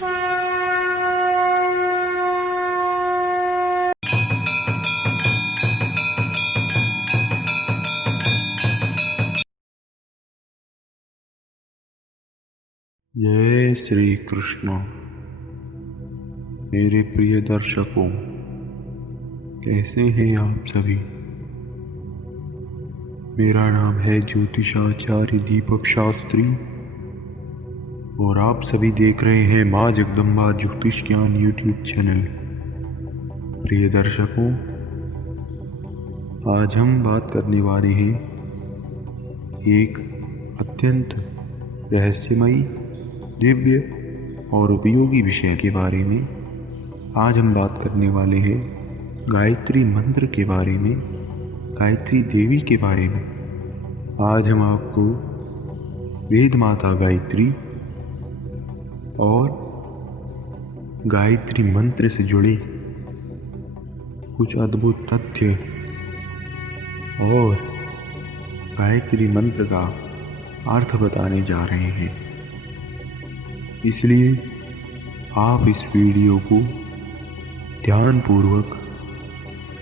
जय श्री कृष्ण। मेरे प्रिय दर्शकों, कैसे हैं आप सभी? मेरा नाम है ज्योतिषाचार्य दीपक शास्त्री और आप सभी देख रहे हैं माँ जगदम्बा ज्योतिष ज्ञान यूट्यूब चैनल। प्रिय दर्शकों, आज हम बात करने वाले हैं एक अत्यंत रहस्यमयी, दिव्य और उपयोगी विषय के बारे में। आज हम बात करने वाले हैं गायत्री मंत्र के बारे में, गायत्री देवी के बारे में। आज हम आपको वेद माता गायत्री और गायत्री मंत्र से जुड़े कुछ अद्भुत तथ्य और गायत्री मंत्र का अर्थ बताने जा रहे हैं। इसलिए आप इस वीडियो को ध्यानपूर्वक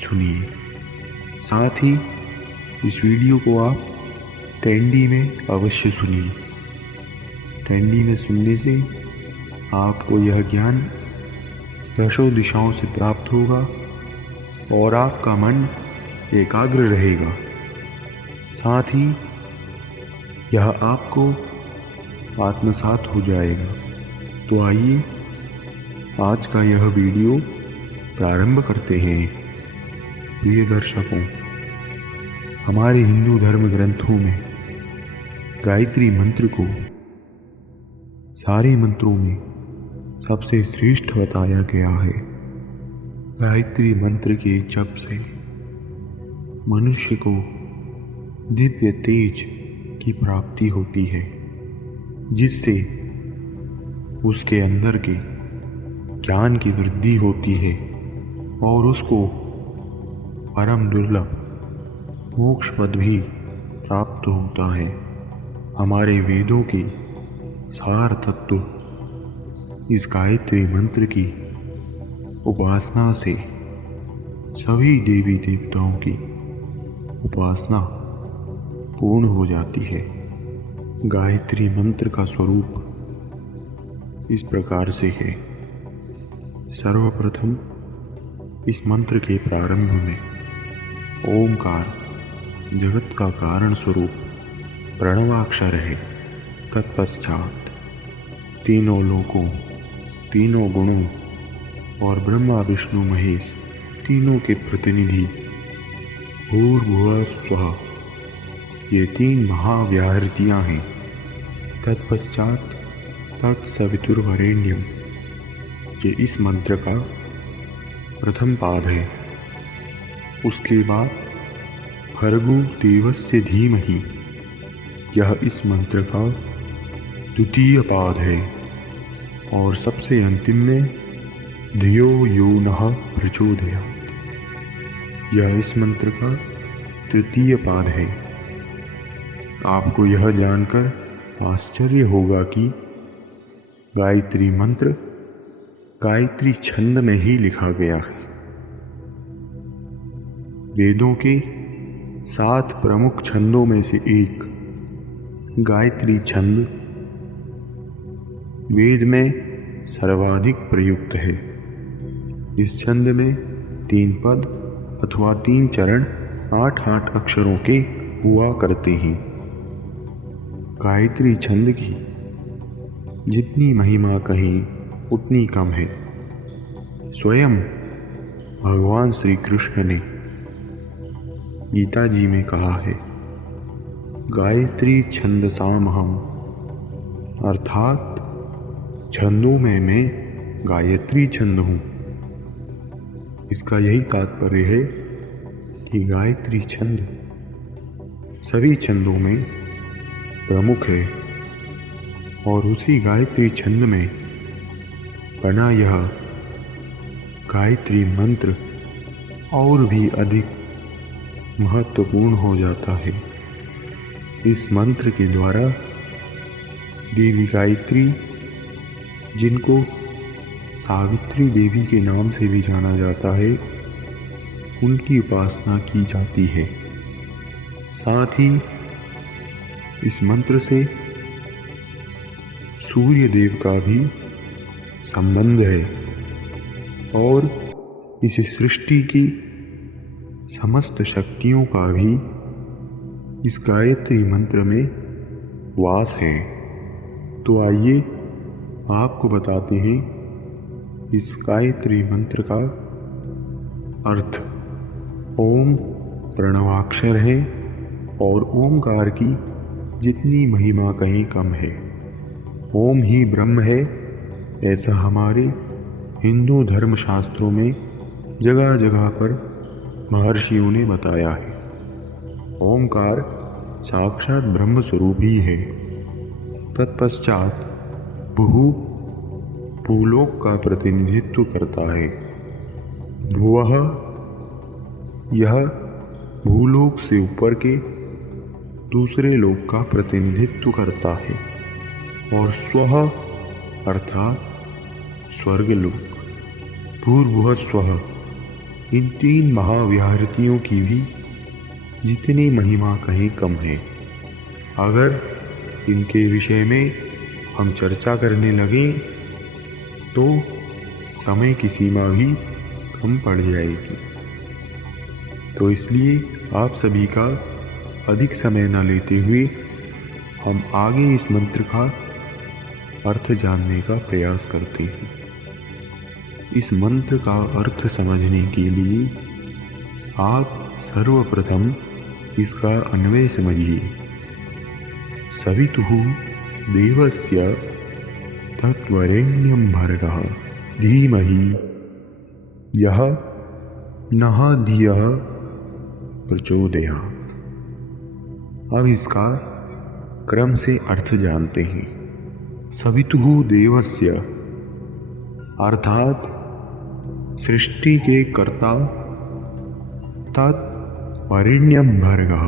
सुनिए। साथ ही इस वीडियो को आप टैंडी में अवश्य सुनिए। टैंडी में सुनने से आपको यह ज्ञान दशों दिशाओं से प्राप्त होगा और आपका मन एकाग्र रहेगा। साथ ही यह आपको आत्मसात हो जाएगा। तो आइए आज का यह वीडियो प्रारंभ करते हैं। प्रिय दर्शकों, हमारे हिंदू धर्म ग्रंथों में गायत्री मंत्र को सारे मंत्रों में सबसे श्रेष्ठ बताया गया है। गायत्री मंत्र के जप से मनुष्य को दिव्य तेज की प्राप्ति होती है, जिससे उसके अंदर के ज्ञान की वृद्धि होती है और उसको परम दुर्लभ मोक्ष पद भी प्राप्त होता है। हमारे वेदों के सार तत्व इस गायत्री मंत्र की उपासना से सभी देवी देवताओं की उपासना पूर्ण हो जाती है। गायत्री मंत्र का स्वरूप इस प्रकार से है। सर्वप्रथम इस मंत्र के प्रारंभ में ओमकार जगत का कारण स्वरूप प्रणवाक्षर है। तत्पश्चात तीनों लोकों, तीनों गुणों और ब्रह्मा विष्णु महेश तीनों के प्रतिनिधि भूर्भुवः स्वः, ये तीन महाव्याहृतियाँ हैं। तत्पश्चात तत्सवितुर्वरेण्यम, ये इस मंत्र का प्रथम पाद है। उसके बाद भर्गो देवस्य धीमहि, यह इस मंत्र का द्वितीय पाद है। और सबसे अंतिम में धियो यो नः प्रचोदयात्, यह इस मंत्र का तृतीय पाद है। आपको यह जानकर आश्चर्य होगा कि गायत्री मंत्र गायत्री छंद में ही लिखा गया है। वेदों के 7 प्रमुख छंदों में से एक गायत्री छंद वेद में सर्वाधिक प्रयुक्त है। इस छंद में 3 पद अथवा 3 चरण 8-8 अक्षरों के हुआ करते हैं। गायत्री छंद की जितनी महिमा कहीं उतनी कम है। स्वयं भगवान श्री कृष्ण ने गीता जी में कहा है, गायत्री छंदसामहम, अर्थात छंदों में मैं गायत्री छंद हूँ। इसका यही तात्पर्य है कि गायत्री छंद सभी छंदों में प्रमुख है और उसी गायत्री छंद में बना यह गायत्री मंत्र और भी अधिक महत्वपूर्ण हो जाता है। इस मंत्र के द्वारा देवी गायत्री, जिनको सावित्री देवी के नाम से भी जाना जाता है, उनकी उपासना की जाती है। साथ ही इस मंत्र से सूर्य देव का भी संबंध है और इस सृष्टि की समस्त शक्तियों का भी इस गायत्री मंत्र में वास है। तो आइए आपको बताते हैं इस गायत्री मंत्र का अर्थ। ओम प्रणवाक्षर है और ओमकार की जितनी महिमा कहीं कम है। ओम ही ब्रह्म है, ऐसा हमारे हिंदू धर्म शास्त्रों में जगह जगह पर महर्षियों ने बताया है। ओमकार साक्षात ब्रह्म स्वरूप ही है। तत्पश्चात भू भूलोक का प्रतिनिधित्व करता है। भुवः यह भूलोक से ऊपर के दूसरे लोक का प्रतिनिधित्व करता है और स्वः अर्थात स्वर्गलोक। भूर्भुवः स्वः इन तीन महाविहारतियों की भी जितनी महिमा कहीं कम है। अगर इनके विषय में हम चर्चा करने लगें तो समय की सीमा भी कम पड़ जाएगी। तो इसलिए आप सभी का अधिक समय न लेते हुए हम आगे इस मंत्र का अर्थ जानने का प्रयास करते हैं। इस मंत्र का अर्थ समझने के लिए आप सर्वप्रथम इसका अन्वय समझिए। सवितुः देवस्य तद्वरेण्यं भर्गः धीमहि यः नः धियः प्रचोदयात्। अब इसका क्रम से अर्थ जानते हैं। सवितुः देवस्य अर्थात सृष्टि के कर्ता, तत्वरेण्यं भर्गः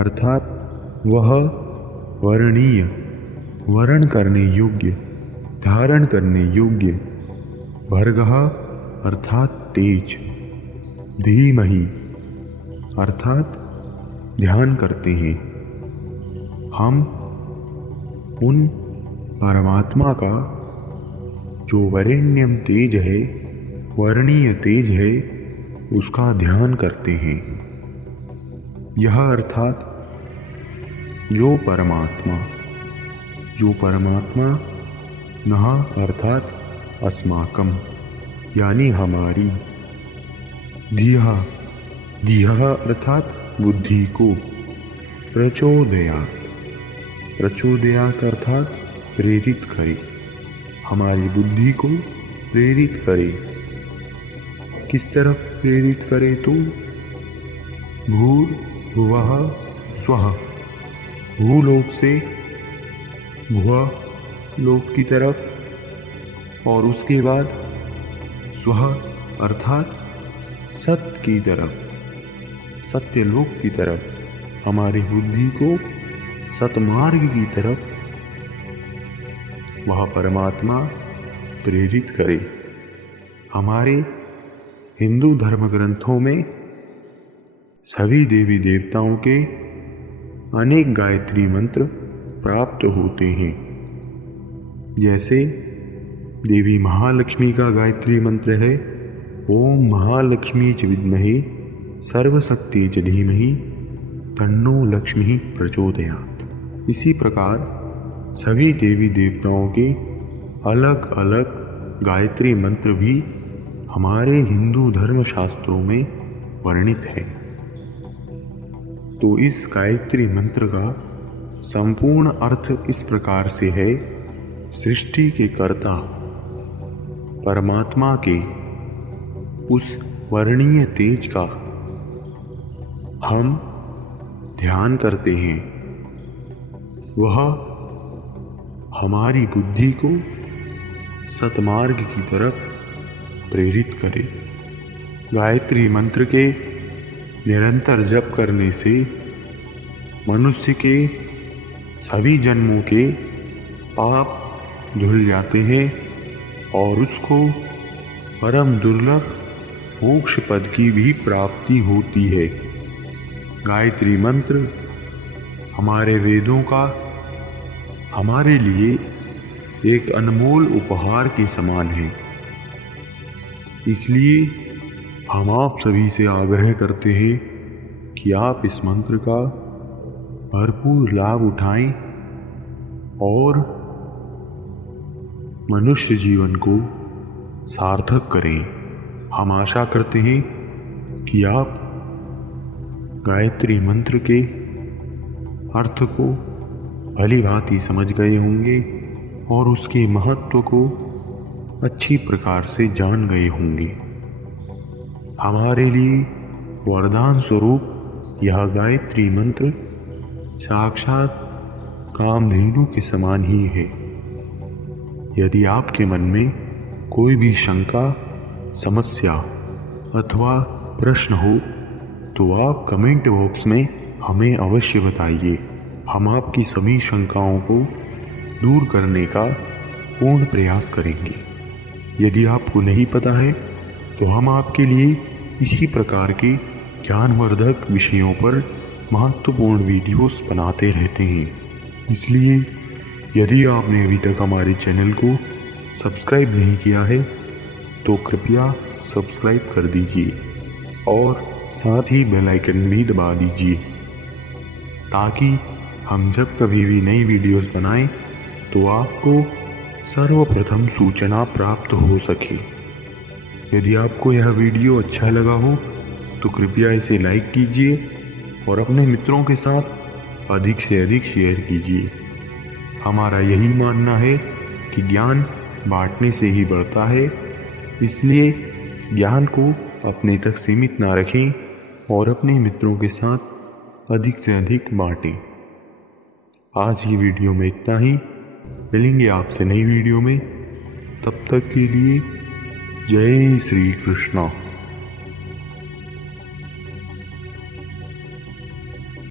अर्थात वह वर्णीय, वर्ण करने योग्य, धारण करने योग्य, भर्गः अर्थात तेज, धीमहि अर्थात ध्यान करते हैं। हम उन परमात्मा का जो वरेण्यम तेज है, वर्णीय तेज है, उसका ध्यान करते हैं। यह अर्थात जो परमात्मा नः अर्थात अस्माकं यानी हमारी, धियः अर्थात बुद्धि को, प्रचोदयात् अर्थात प्रेरित करे, हमारी बुद्धि को प्रेरित करे। किस तरफ प्रेरित करे? तो भूर्भुवः स्वः भूलोक से भुव लोक की तरफ और उसके बाद स्वः अर्थात सत्य की तरफ, सत्यलोक की तरफ हमारी बुद्धि को सतमार्ग की तरफ वह परमात्मा प्रेरित करे। हमारे हिंदू धर्म ग्रंथों में सभी देवी देवताओं के अनेक गायत्री मंत्र प्राप्त होते हैं। जैसे देवी महालक्ष्मी का गायत्री मंत्र है ओम महालक्ष्मी च विद्महे सर्वशक्ति च धीमहि तन्नो लक्ष्मी प्रचोदयात्। इसी प्रकार सभी देवी देवताओं के अलग अलग गायत्री मंत्र भी हमारे हिंदू धर्म शास्त्रों में वर्णित है। तो इस गायत्री मंत्र का संपूर्ण अर्थ इस प्रकार से है। सृष्टि के कर्ता परमात्मा के उस वर्णीय तेज का हम ध्यान करते हैं। वह हमारी बुद्धि को सतमार्ग की तरफ प्रेरित करे। गायत्री मंत्र के निरंतर जप करने से मनुष्य के सभी जन्मों के पाप धुल जाते हैं और उसको परम दुर्लभ मोक्ष पद की भी प्राप्ति होती है। गायत्री मंत्र हमारे वेदों का हमारे लिए एक अनमोल उपहार के समान है। इसलिए हम आप सभी से आग्रह करते हैं कि आप इस मंत्र का भरपूर लाभ उठाएं और मनुष्य जीवन को सार्थक करें। हम आशा करते हैं कि आप गायत्री मंत्र के अर्थ को भली भांति समझ गए होंगे और उसके महत्व को अच्छी प्रकार से जान गए होंगे। हमारे लिए वरदान स्वरूप यह गायत्री मंत्र साक्षात कामधेनु के समान ही है। यदि आपके मन में कोई भी शंका, समस्या अथवा प्रश्न हो तो आप कमेंट बॉक्स में हमें अवश्य बताइए। हम आपकी सभी शंकाओं को दूर करने का पूर्ण प्रयास करेंगे। यदि आपको नहीं पता है तो हम आपके लिए इसी प्रकार के ज्ञानवर्धक विषयों पर महत्वपूर्ण वीडियोस बनाते रहते हैं। इसलिए यदि आपने अभी तक हमारे चैनल को सब्सक्राइब नहीं किया है तो कृपया सब्सक्राइब कर दीजिए और साथ ही बेल आइकन भी दबा दीजिए ताकि हम जब कभी भी नई वीडियोस बनाएं तो आपको सर्वप्रथम सूचना प्राप्त हो सके। यदि आपको यह वीडियो अच्छा लगा हो तो कृपया इसे लाइक कीजिए और अपने मित्रों के साथ अधिक से अधिक शेयर कीजिए। हमारा यही मानना है कि ज्ञान बांटने से ही बढ़ता है, इसलिए ज्ञान को अपने तक सीमित ना रखें और अपने मित्रों के साथ अधिक से अधिक बांटें। आज की वीडियो में इतना ही। मिलेंगे आपसे नई वीडियो में। तब तक के लिए जय श्री कृष्णा।